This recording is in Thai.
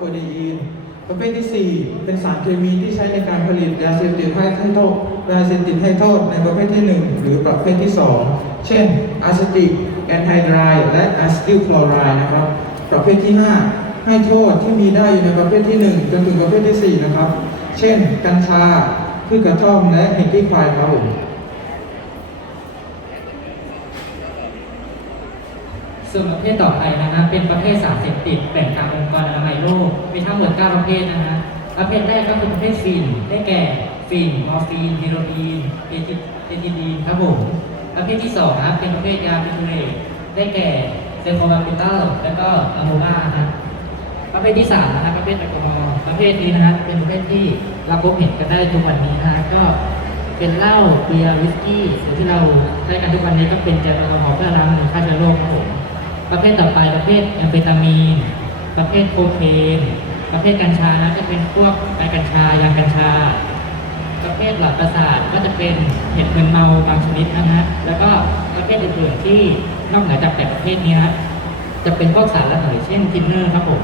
คเดอีนประเภทที่ 4 เป็นสารเคมีที่ใช้ในการผลิตยาเสพติดให้โทษยาเสพติดให้โทษในประเภทที่ 1 หรือประเภทที่ 2 เช่นอะซิติกแอนไฮดรายและอะซิติลคลอไรด์นะครับ ประเภทที่ 5 ให้โทษที่มีได้อยู่ในประเภทที่ 1 จนถึงประเภทที่ 4 นะครับ เช่น กัญชาพืชกระท่อมและเฮดดี้ควายครับผมส่วนประเภทต่อไปนะฮะเป็นประเภทสารเสพติดแบ่งตามองค์กรอนามัย 9 ประเภทนะฮะ ประเภทแรกก็คือประเภทฟิน ได้แก่ฟิน มอร์ฟีน เฮโรอีนเอทิเอทิลีนครับผม ประเภทที่2นะครับเป็นประเภทยาพิเทเรตได้แก่เซโคมาปิตัลแล้วก็อะโมมานะประเภทที่3นะครับประเภทแอลกอฮอล์ประเภทนี้นะฮะเป็นประเภทที่เราพบเห็นกันได้ทุกวันนี้นะฮะก็เป็นเหล้าเบียร์วิสกี้หรือที่เราใช้กันทุกวันนี้ก็เป็นแอลกอฮอล์เพื่อล้างมือฆ่าเชื้อโรคครับผมประเภทต่อไปประเภทแอมเฟตามีน ประเภทโคเคน ประเภทกัญชานะจะเป็นพวกใบกัญชายางกัญชา ประเภทหลอดประสาทก็จะเป็นเห็ดมึนเมาบางชนิดนะฮะแล้วก็ประเภทอื่นๆที่นอกเหนือจากแต่ประเภทนี้ฮะจะเป็นพวกสารระเหยเช่นทินเนอร์ครับผม